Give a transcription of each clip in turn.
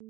Hello,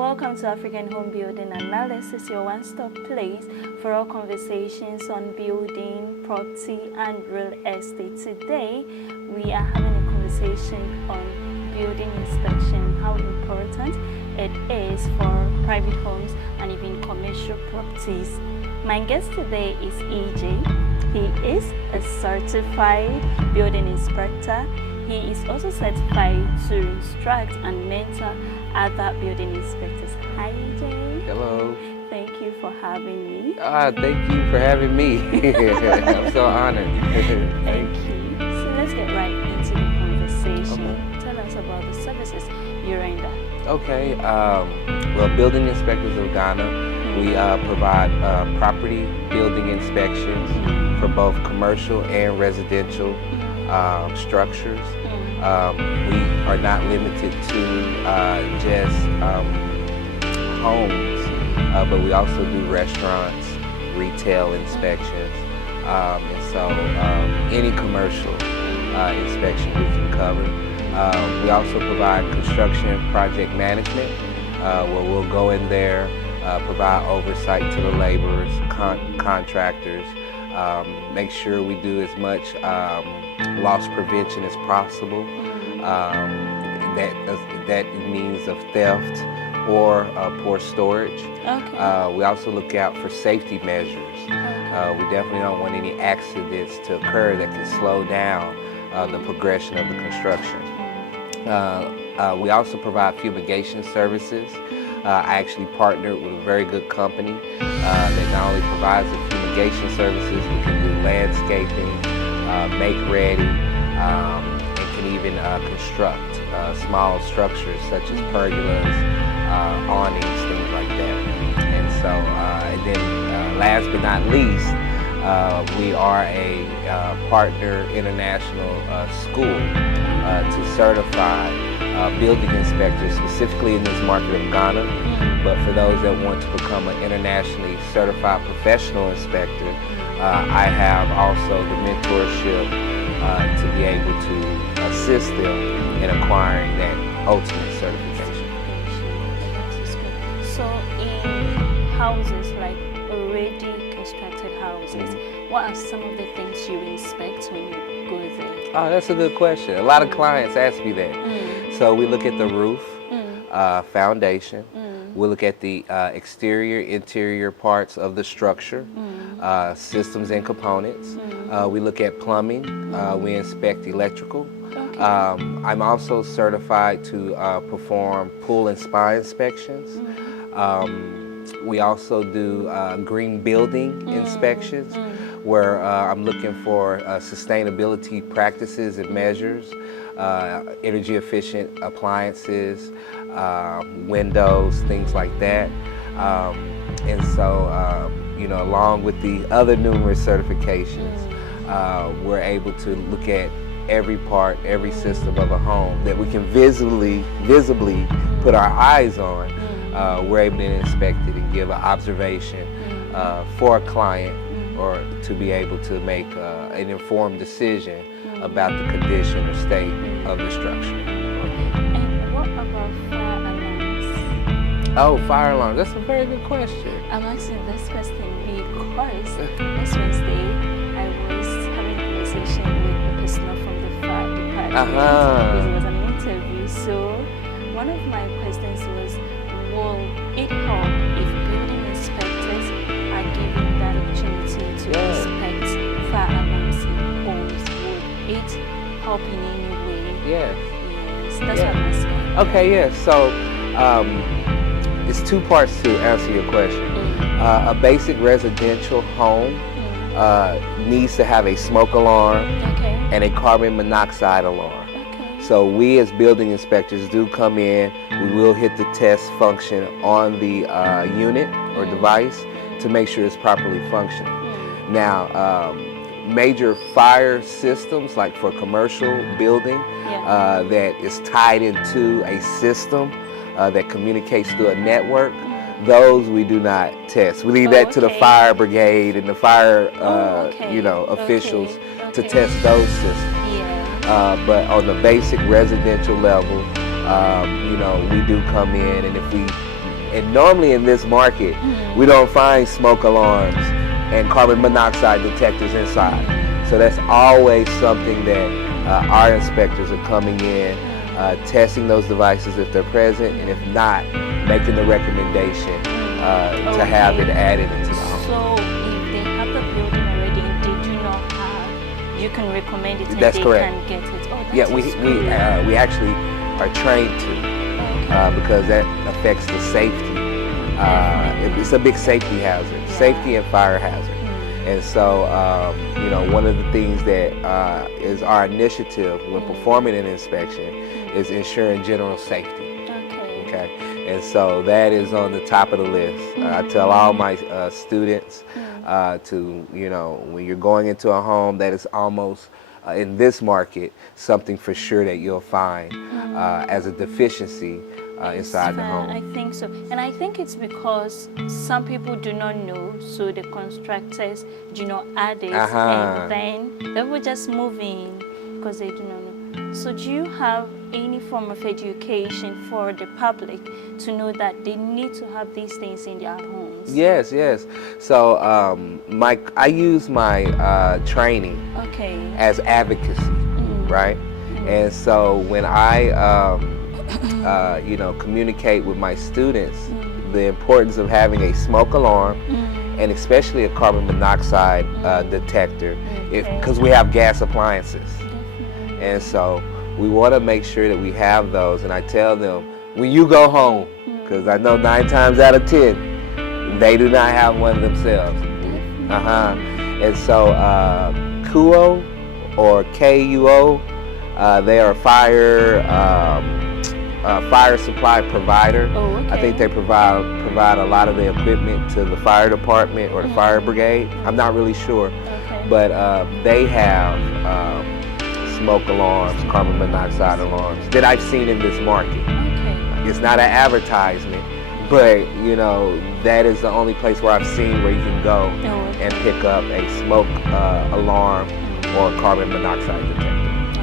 welcome to African Home Building Analysis, your one-stop place for all conversations on building, property, and real estate. Today, we are having a conversation on building inspection, how important it is for private homes and even commercial properties. My guest today is EJ. He is a certified building inspector. He is also certified to instruct and mentor other building inspectors. Hi, EJ. Hello. Thank you for having me. Thank you for having me. I'm so honored. Thank you. So let's get right into the conversation. Okay. Tell us about the services you render. Okay. Well, Building Inspectors of Ghana, we provide property building inspections for both commercial and residential structures. We are not limited to just homes, but we also do restaurants, retail inspections, and so any commercial inspection we can cover. We also provide construction project management, where we'll go in there, provide oversight to the laborers, contractors, make sure we do as much loss prevention as possible. That means of theft or poor storage. Okay. We also look out for safety measures. Okay. We definitely don't want any accidents to occur that can slow down the progression of the construction. We also provide fumigation services. I actually partnered with a very good company that not only provides the fumigation services, we can do landscaping, make ready, and can even construct small structures such as pergolas, awnings, things like that. And so, and then last but not least, we are a partner international school to certify building inspectors, specifically in this market of Ghana. But for those that want to become an internationally certified professional inspector, I have also the mentorship to be able to assist them in acquiring that ultimate certification. So in houses, like already constructed houses, what are some of the things you inspect when you go there? Oh, that's a good question. A lot of clients ask me that. So we look at the roof, foundation. We look at the exterior, interior parts of the structure, systems and components. We look at plumbing. We inspect electrical. Okay. I'm also certified to perform pool and spa inspections. We also do green building inspections, where I'm looking for sustainability practices and measures, energy efficient appliances, windows, things like that. And so, along with the other numerous certifications, we're able to look at every part, every system of a home that we can visibly put our eyes on. We're able to inspect it and give an observation for a client, or to be able to make an informed decision about the condition or state of the structure. And what about fire alarms? Oh, fire alarms. That's a very good question. I'm asking this question because last Wednesday I was having a conversation with a personnel from the fire department. It was an interview. So one of my questions was, will it help if building inspectors are given that opportunity to inspect fire alarms in homes? Would it help in any way? Yes. Yes, that's what I'm asking. Okay, yes. So it's two parts to answer your question. A basic residential home needs to have a smoke alarm and a carbon monoxide alarm. So we as building inspectors do come in, we will hit the test function on the unit or device to make sure it's properly functioning. Now, major fire systems, like for commercial building, that is tied into a system that communicates through a network, those we do not test. We leave that to the okay. fire brigade and the fire, Okay. officials Okay. to Okay. test those systems. Yeah. But on the basic residential level, we do come in, and normally in this market, we don't find smoke alarms and carbon monoxide detectors inside. So that's always something that our inspectors are coming in, testing those devices if they're present, and if not, making the recommendation to have it added into the home. So if they have the building already and they do not have, you can recommend it and That's they correct. can get it. Oh, that Yeah, is good. we actually are trained to, because that affects the safety. It's a big safety hazard, safety and fire hazard. And so, one of the things that is our initiative when performing an inspection is ensuring general safety. Okay. And so that is on the top of the list. I tell all my students to, when you're going into a home that is almost in this market, something for sure that you'll find as a deficiency inside the home. I think so. And I think it's because some people do not know, so the constructors do not add it, and then they will just move in because they do not know. So do you have any form of education for the public to know that they need to have these things in their homes? Yes. So I use my training as advocacy, right? And so when I communicate with my students the importance of having a smoke alarm and especially a carbon monoxide detector, because we have gas appliances. And so we want to make sure that we have those. And I tell them, when you go home, because I know 9 times out of 10, they do not have one themselves. And so KUO or KUO, they are fire supply provider. I think they provide a lot of the equipment to the fire department or the fire brigade. I'm not really sure, but they have smoke alarms, carbon monoxide alarms that I've seen in this market. It's not an advertisement, but that is the only place where I've seen where you can go and pick up a smoke alarm or carbon monoxide detector.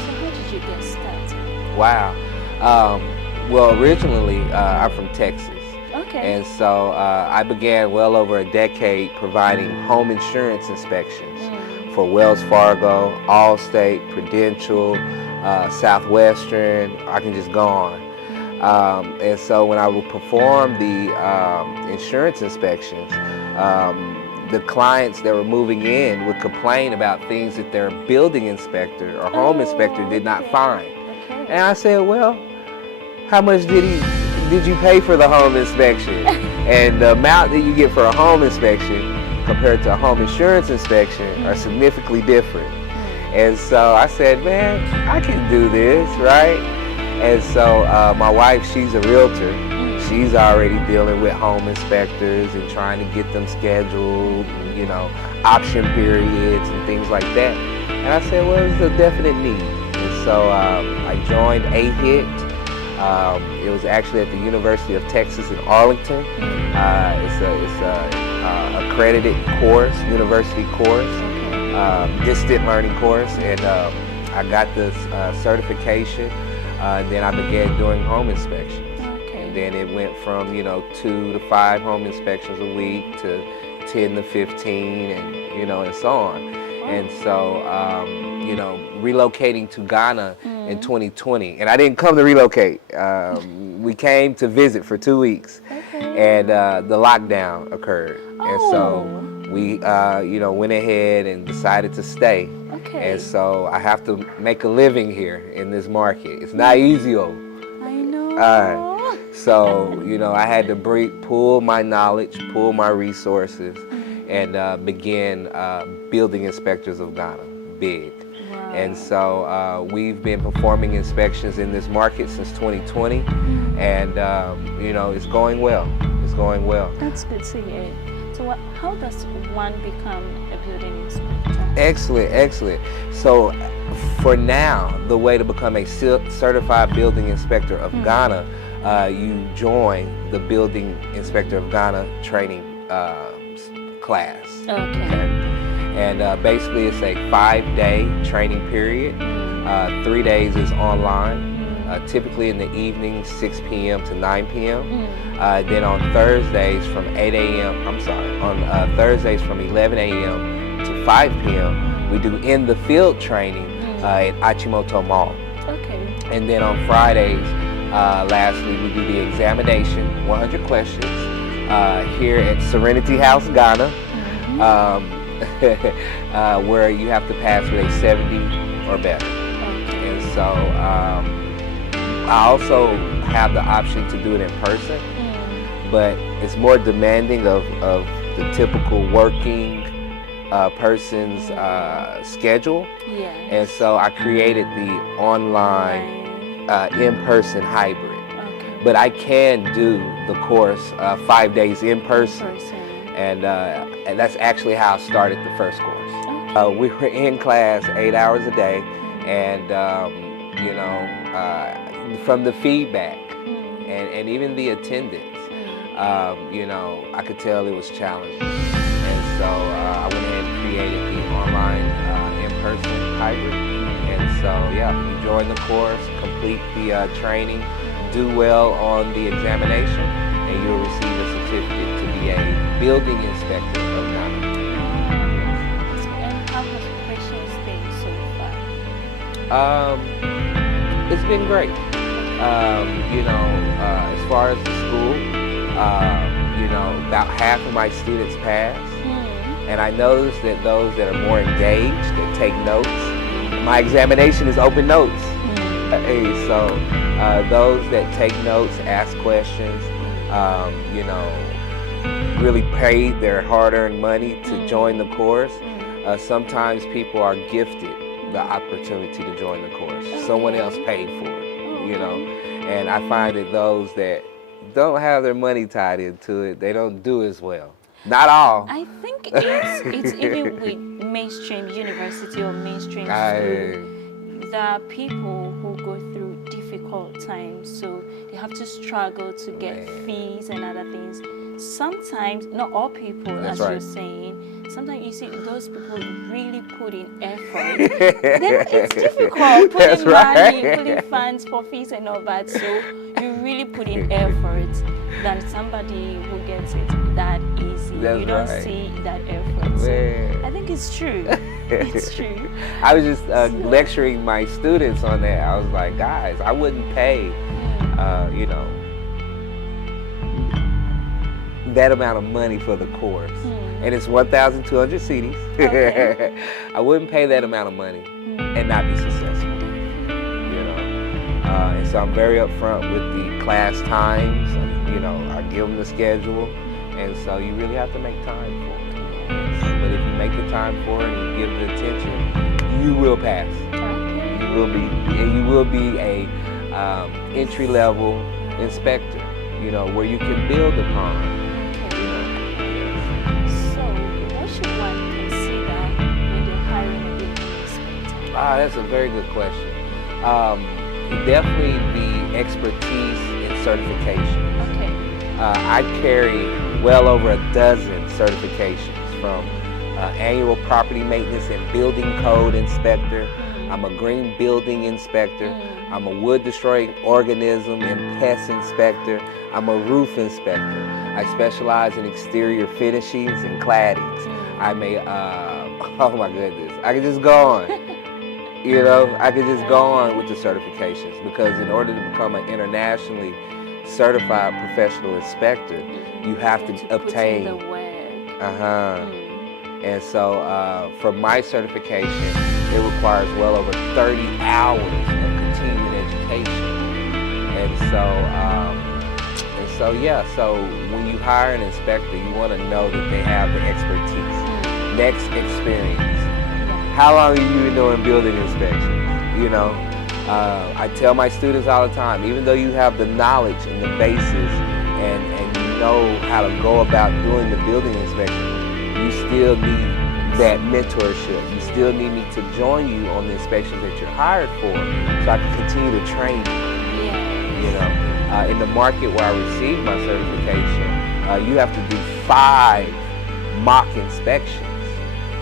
So how did you get started? Wow. Well, originally I'm from Texas. And so I began well over a decade providing home insurance inspections for Wells Fargo, Allstate, Prudential, Southwestern. I can just go on. And so when I would perform the insurance inspections, the clients that were moving in would complain about things that their building inspector or home inspector did not find. And I said, well, how much did you pay for the home inspection? And the amount that you get for a home inspection compared to a home insurance inspection are significantly different. And so I said, man, I can do this, right? And so my wife, she's a realtor. She's already dealing with home inspectors and trying to get them scheduled, option periods and things like that. And I said, well, it's a definite need. And so I joined AHIT. It was actually at the University of Texas in Arlington. It's a accredited course, university course, distant learning course, and I got this certification. And then I began doing home inspections. And then it went from 2 to 5 home inspections a week to 10 to 15, and so on. And so relocating to Ghana in 2020, and I didn't come to relocate. We came to visit for 2 weeks, and the lockdown occurred, and so we went ahead and decided to stay. And so I have to make a living here in this market. It's not easy. I know. So I had to pull my knowledge, pull my resources, and begin Building Inspectors of Ghana, BIG. Wow. And so we've been performing inspections in this market since 2020, and it's going well. It's going well. That's good to hear. So how does one become a building inspector? Excellent. So for now, the way to become a certified building inspector of Ghana, you join the Building Inspector of Ghana training class. Okay. And basically it's a 5-day training period. 3 days is online, typically in the evening, 6 p.m. to 9 p.m. Then on Thursdays from 8 a.m., on Thursdays from 11 a.m. to 5 p.m., we do in the field training at Achimoto Mall. Okay. And then on Fridays, lastly, we do the examination, 100 questions, here at Serenity House, Ghana, where you have to pass with a 70 or better. Okay. And so I also have the option to do it in person, but it's more demanding of the typical working person's schedule. Yeah. And so I created the online in-person hybrid. Okay. But I can do the course 5 days in person. And that's actually how I started the first course. Okay. We were in class 8 hours a day, and you know, from the feedback and even the attendance, you know, I could tell it was challenging. And so I went ahead and created the online in-person hybrid. And so yeah, you join the course, complete the training, do well on the examination, and you'll receive a certificate to be a building inspector of Ghana. And how has preparations been so far? It's been great. You know, as far as the school, you know, about half of my students pass. And I noticed that those that are more engaged, that take notes, my examination is open notes. So those that take notes, ask questions, you know, really paid their hard-earned money to join the course. Sometimes people are gifted the opportunity to join the course. Someone else paid for it, you know. And I find that those that don't have their money tied into it, they don't do as well. Not all. I think it's even with mainstream university or mainstream school, there are people who go through difficult times, so they have to struggle to get fees and other things. Sometimes, not all people, That's as right. you're saying, sometimes you see those people really put in effort. Then it's difficult putting money, putting funds for fees and all that, so you really put in effort than somebody who gets it that easy. That's you don't right. see that effort. So I think it's true. It's true. I was just lecturing my students on that. I was like, guys, I wouldn't pay, you know, that amount of money for the course. And it's 1,200 CDs. Okay. I wouldn't pay that amount of money and not be successful. You know, and so I'm very upfront with the class times. You know, I give them the schedule, and so you really have to make time for it. But if you make the time for it and you give the attention, you will pass. Okay. You will be a entry-level inspector. You know, where you can build upon. So, what should one consider when they're hiring a building inspector? That's a very good question. Definitely the expertise in certification. Okay. I carry well over a dozen certifications, from annual property maintenance and building code inspector. I'm a green building inspector. I'm a wood destroying organism and pest inspector. I'm a roof inspector. I specialize in exterior finishings and claddings. I'm a, oh my goodness, I could just go on. You know, I could just go on with the certifications, because in order to become an internationally certified professional inspector, you have to obtain. Put in the work. And so for my certification, it requires well over 30 hours of continuing education. And so yeah, so when you hire an inspector, you want to know that they have the expertise. Next, experience. How long have you been doing building inspections? You know, I tell my students all the time, even though you have the knowledge and the basis and you know how to go about doing the building inspection, you still need that mentorship. You still need me to join you on the inspections that you're hired for, so I can continue to train you. Yes. You know, In the market where I received my certification, you have to do 5 mock inspections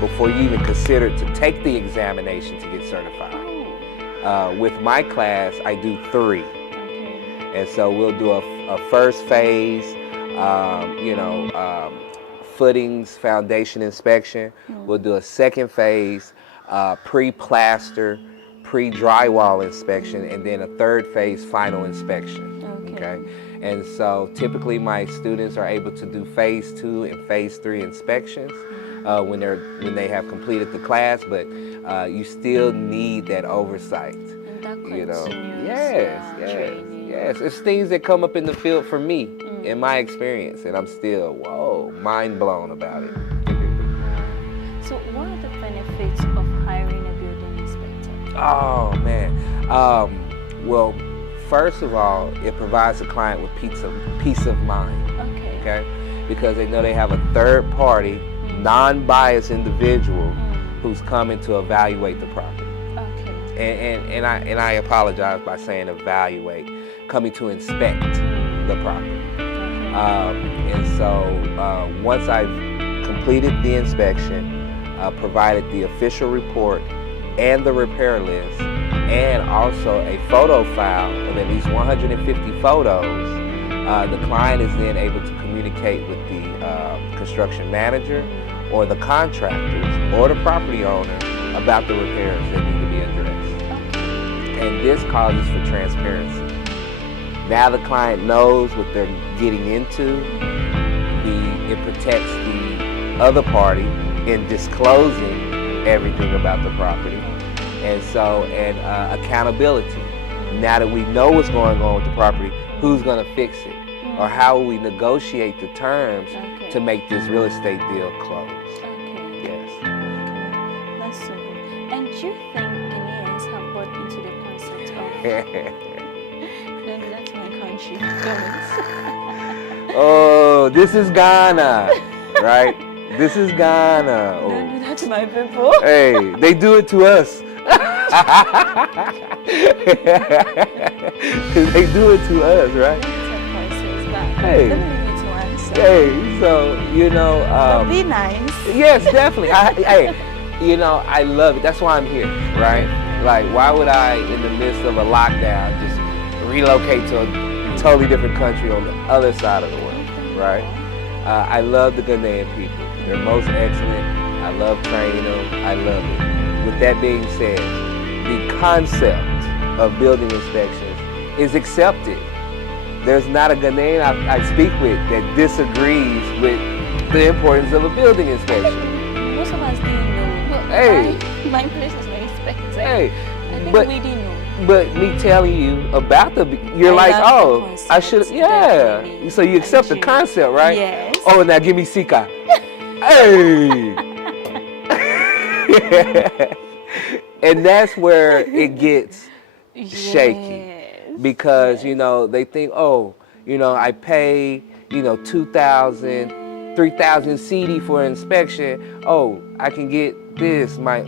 before you even consider to take the examination to get certified. With my class, I do 3. And so we'll do a first phase, footings, foundation inspection. We'll do a second phase, pre-plaster, pre-drywall inspection, and then a third phase, final inspection. Okay. And so typically my students are able to do phase 2 and phase 3 inspections when they have completed the class, but you still need that oversight. And that Yes. It's things that come up in the field for me, in my experience, and I'm still, mind blown about it. So what are the benefits of hiring a building inspector? Oh, man. Well, first of all, it provides the client with peace of mind. Okay? Because they know they have a third party, non-biased individual who's coming to evaluate the property. And I apologize by saying evaluate, coming to inspect the property. And so once I've completed the inspection, provided the official report and the repair list, and also a photo file of at least 150 photos, the client is then able to communicate with the construction manager or the contractors or the property owner about the repairs that need to be addressed. And this causes for transparency. Now the client knows what they're getting into. It protects the other party in disclosing everything about the property. And so, accountability. Now that we know what's going on with the property, who's going to fix it? Or how will we negotiate the terms to make this real estate deal close? Yes. That's so good. And do you think Ghanaians have bought into the concept of... No, that's my country. Oh, this is Ghana, right? This is Ghana. Oh. Don't do that to my people. Hey, they do it to us. They do it to us, right? Hey. Let me leave you to answer. Hey, so, be nice. Yes, definitely. I love it. That's why I'm here, right? Like, why would I, in the midst of a lockdown, just relocate to a totally different country on the other side of the world, right? I love the Ghanaian people. They're most excellent. I love training them. I love it. With that being said, the concept of building inspections is accepted. There's not a Ghanaian I speak with that disagrees with the importance of a building inspection. Most of us didn't know. Hey. My place is not inspected. Hey. I think we didn't know. But me telling you about you're like, I should, definitely. So you accept the concept, right? Yes. Oh, now give me Sika. Hey. And that's where it gets shaky. Because, they think, I pay, 2,000, 3,000 CD for inspection. Oh, I can get this, We like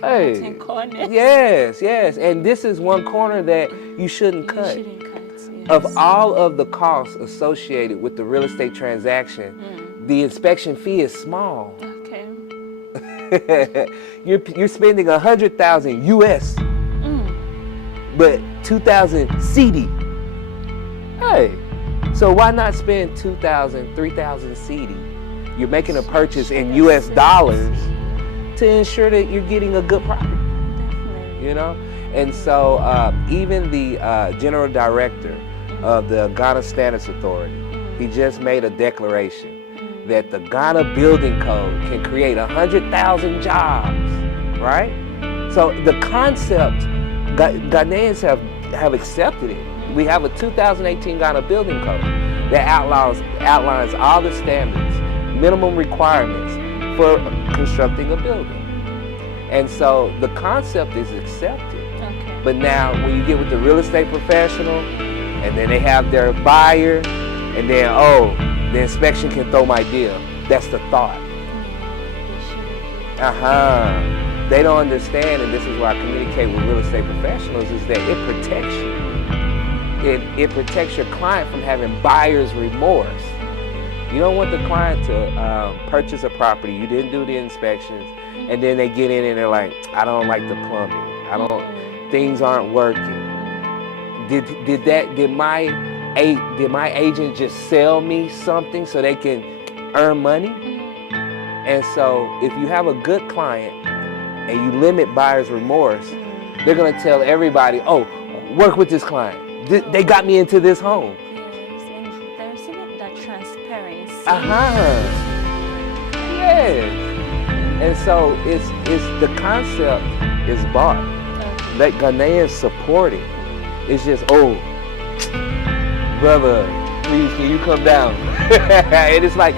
cutting corners. Yes. And this is one corner that you shouldn't cut. Yes. Of all of the costs associated with the real estate transaction, the inspection fee is small. Okay. You're spending 100,000 US. But 2,000 CD. Hey, so why not spend 2,000, 3,000 CD? You're making a purchase in US dollars to ensure that you're getting a good property. Definitely. And so even the general director of the Ghana Standards Authority, he just made a declaration that the Ghana Building Code can create 100,000 jobs, right? So the concept, Ghanaians have accepted it. We have a 2018 Ghana Building Code that outlines all the standards, minimum requirements for constructing a building. And so the concept is accepted. Okay. But now when you get with the real estate professional, and then they have their buyer, and then, the inspection can throw my deal. That's the thought. They don't understand, and this is why I communicate with real estate professionals, is that it protects you. it protects your client from having buyer's remorse. You don't want the client to purchase a property, you didn't do the inspections, and then they get in and they're like, I don't like the plumbing, things aren't working. Did my agent just sell me something so they can earn money? And so if you have a good client and you limit buyer's remorse, they're gonna tell everybody, oh, work with this client. They got me into this home. Yes, and there's even that transparency. Yes. And so it's the concept is bought. That Ghanaians support it. It's just, oh, brother, please can you come down? And it's like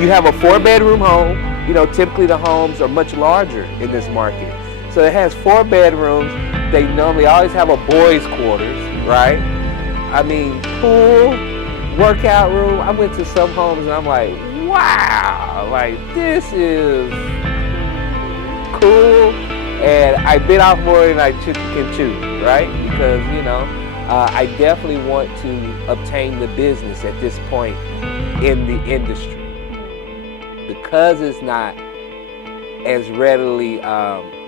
you have a 4-bedroom home. You know, typically the homes are much larger in this market. So it has 4 bedrooms. They normally always have a boys' quarters, right? I mean, pool, workout room. I went to some homes and I'm like, wow, like this is cool. And I bit off more than I can chew, right? Because, you know, I definitely want to obtain the business at this point in the industry. Because it's not as readily,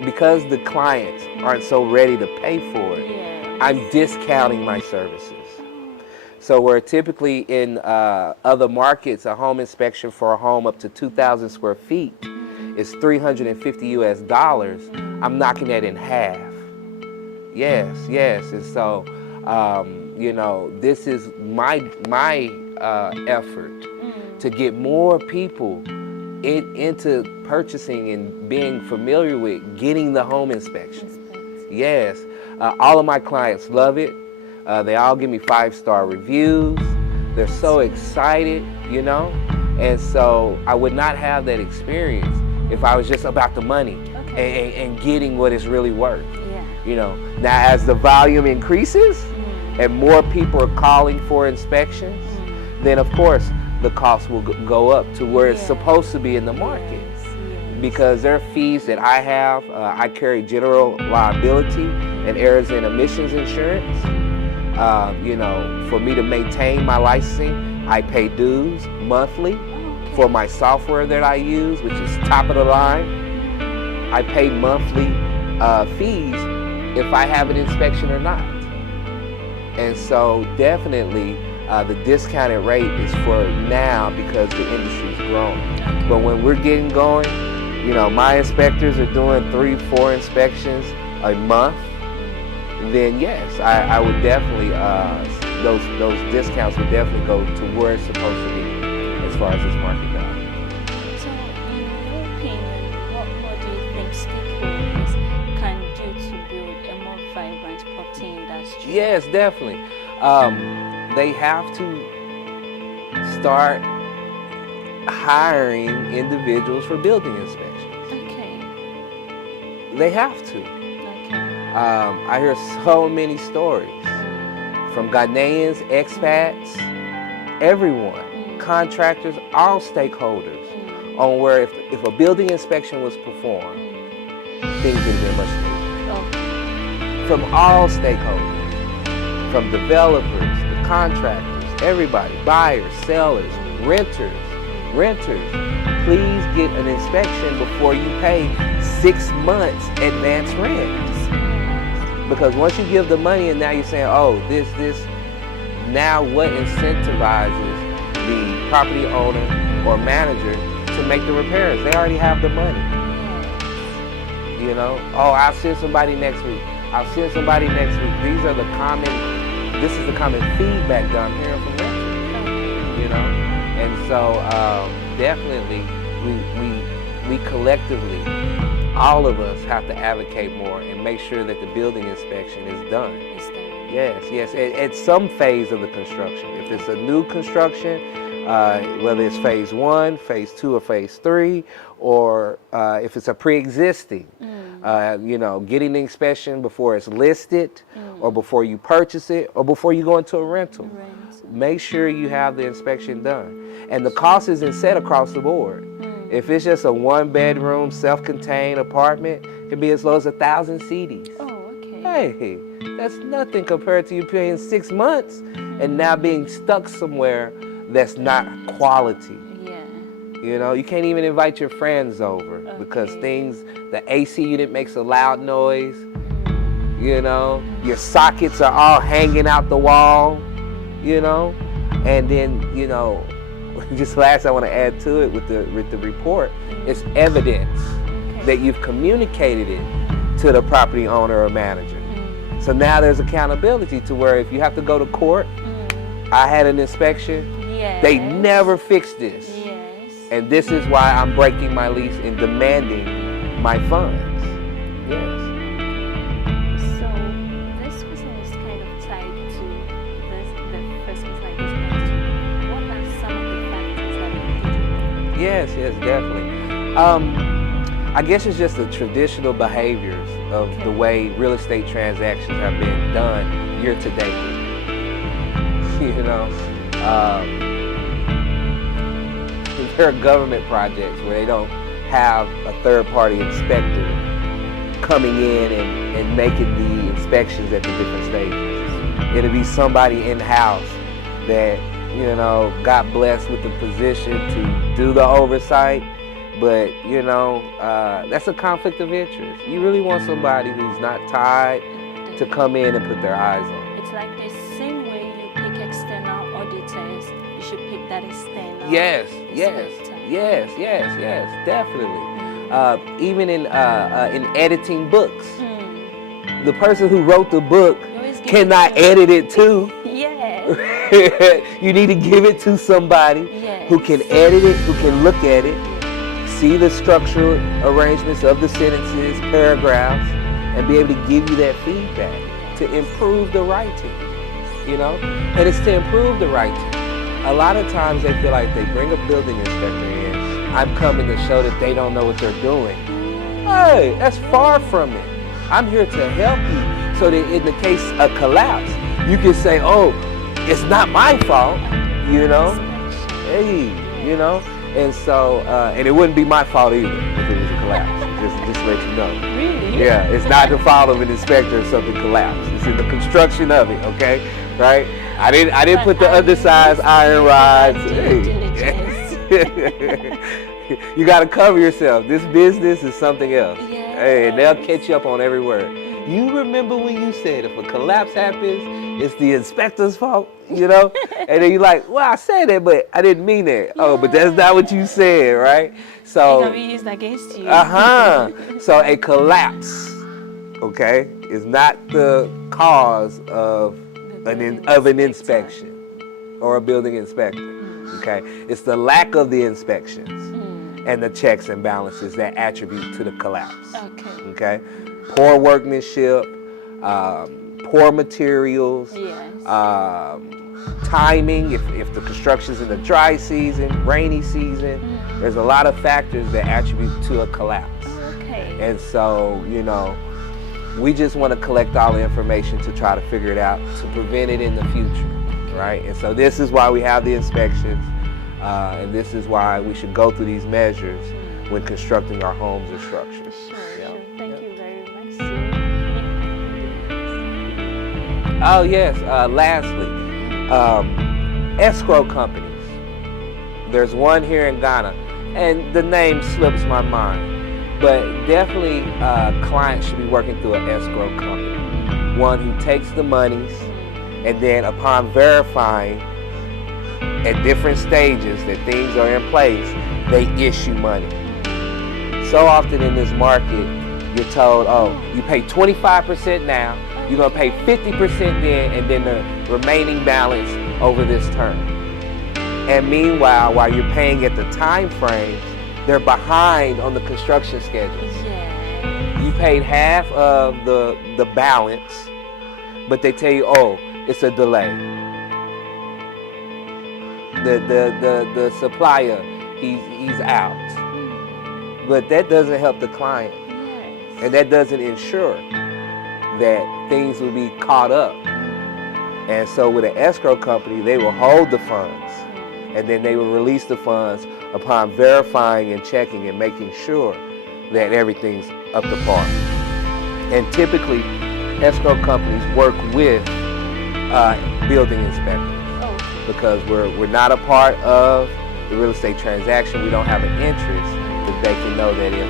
because the clients aren't so ready to pay for it, Yes. I'm discounting my services. So where typically in other markets, a home inspection for a home up to 2,000 square feet is $350 US, I'm knocking that in half. Yes. And so, you know, this is my effort to get more people into purchasing and being familiar with getting the home inspections. Yes, all of my clients love it. They all give me 5-star reviews. They're so excited, you know. And so I would not have that experience if I was just about the money and getting what it's really worth. Yeah. You know. Now as the volume increases and more people are calling for inspections, then of course the cost will go up to where it's supposed to be in the market. Because there are fees that I have. I carry general liability and errors and emissions insurance. You know, for me to maintain my licensing, I pay dues monthly for my software that I use, which is top of the line. I pay monthly fees if I have an inspection or not. And so definitely the discounted rate is for now because the industry is growing. But when we're getting going, you know, my inspectors are doing 3-4 inspections a month, then yes, I would definitely, those discounts would definitely go to where it's supposed to be as far as this market goes. So, in your opinion, what more do you think stakeholders can do to build a more vibrant property industry? Yes, definitely. They have to start hiring individuals for building inspections. Okay. They have to. Okay. I hear so many stories from Ghanaians, expats, everyone, contractors, all stakeholders on where if a building inspection was performed, things would have been much smoother. From all stakeholders, from developers, the contractors, everybody, buyers, sellers, renters, please get an inspection before you pay 6 months advance rent. Because once you give the money and now you're saying, oh, this, now what incentivizes the property owner or manager to make the repairs? They already have the money. You know, oh, I'll send somebody next week. These are the this is the common feedback that I'm hearing from renters, you know? And so definitely we collectively, all of us have to advocate more and make sure that the building inspection is done. Yes, at some phase of the construction. If it's a new construction, whether it's phase 1, phase 2, or phase 3, or if it's a pre-existing, you know, getting the inspection before it's listed, or before you purchase it, or before you go into a rental. Make sure you have the inspection done. And the cost isn't set across the board. If it's just a 1-bedroom, self-contained apartment, it can be as low as 1,000 cedis. Oh, okay. Hey, that's nothing compared to you paying 6 months and now being stuck somewhere that's not quality. Yeah. You know, you can't even invite your friends over because the AC unit makes a loud noise. You know, your sockets are all hanging out the wall, you know, and then, you know, just last I want to add to it with the report, it's evidence that you've communicated it to the property owner or manager. So now there's accountability to where if you have to go to court, I had an inspection, they never fixed this. And this is why I'm breaking my lease and demanding my funds. Yes. So this question is kind of tied to the first question I just asked you. What are some of the factors that you Yes, definitely. I guess it's just the traditional behaviors of the way real estate transactions have been done year to date. You know, there are government projects where they don't have a third-party inspector coming in and making the inspections at the different stages. It'll be somebody in-house that, you know, got blessed with the position to do the oversight, but, you know, that's a conflict of interest. You really want somebody who's not tied to come in and put their eyes on it. It's like the same way you pick external auditors, you should pick that external. Yes, definitely. Even in editing books, the person who wrote the book cannot edit it too. You need to give it to somebody who can edit it, who can look at it, see the structural arrangements of the sentences, paragraphs, and be able to give you that feedback to improve the writing, you know? And it's to improve the writing. A lot of times they feel like they bring a building inspector in, I'm coming to show that they don't know what they're doing. Hey, that's far from it. I'm here to help you so that in the case of collapse, you can say, oh, it's not my fault, you know? Hey, you know? And so, and it wouldn't be my fault either if it was a collapse. Just to let you know. Really? Yeah, it's not the fault of an inspector if something collapsed. It's in the construction of it, okay? Right? I didn't put the undersized iron rods. You got to cover yourself. This business is something else. Hey, and they'll catch you up on every word. You remember when you said if a collapse happens, it's the inspector's fault, you know? And then you're like, well, I said that, but I didn't mean that. Oh, but that's not what you said, right? So it can be used against you. So a collapse, okay, is not the cause of an inspection or a building inspector. Okay, it's the lack of the inspections and the checks and balances that attribute to the collapse. Okay, poor workmanship, poor materials, timing. If the construction's in the dry season, rainy season, there's a lot of factors that attribute to a collapse. And so, you know, we just want to collect all the information to try to figure it out to prevent it in the future. Right? And so this is why we have the inspections, and this is why we should go through these measures when constructing our homes or structures. Sure. Thank you very much. Oh yes, lastly, escrow companies. There's one here in Ghana, and the name slips my mind, but definitely clients should be working through an escrow company. One who takes the monies, and then upon verifying at different stages that things are in place, they issue money. So often in this market, you're told, oh, you pay 25% now, you're going to pay 50% then, and then the remaining balance over this term. And meanwhile, while you're paying at the time frames, they're behind on the construction schedules. You paid half of the balance, but they tell you, oh, it's a delay. The supplier, he's out. But that doesn't help the client. And that doesn't ensure that things will be caught up. And so with an escrow company, they will hold the funds, and then they will release the funds upon verifying and checking and making sure that everything's up to par. And typically, escrow companies work with building inspectors Okay. because we're not a part of the real estate transaction. We don't have an interest, but they can know that if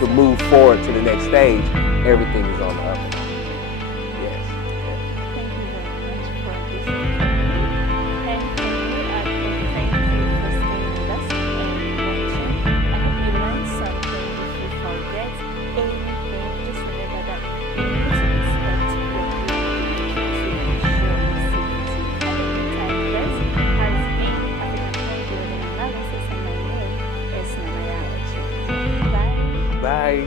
to move forward to the next stage, everything is on the up and up. Yes. Thank you very much for this interview. And for you, I thank you for staying with us and watching. I hope you learned something. If you forget anything, just remember that you need to respect your building to ensure your safety. And in the meantime, this has been African Home Building Analysis, and my name is Nanaya Ochi. Bye. Bye.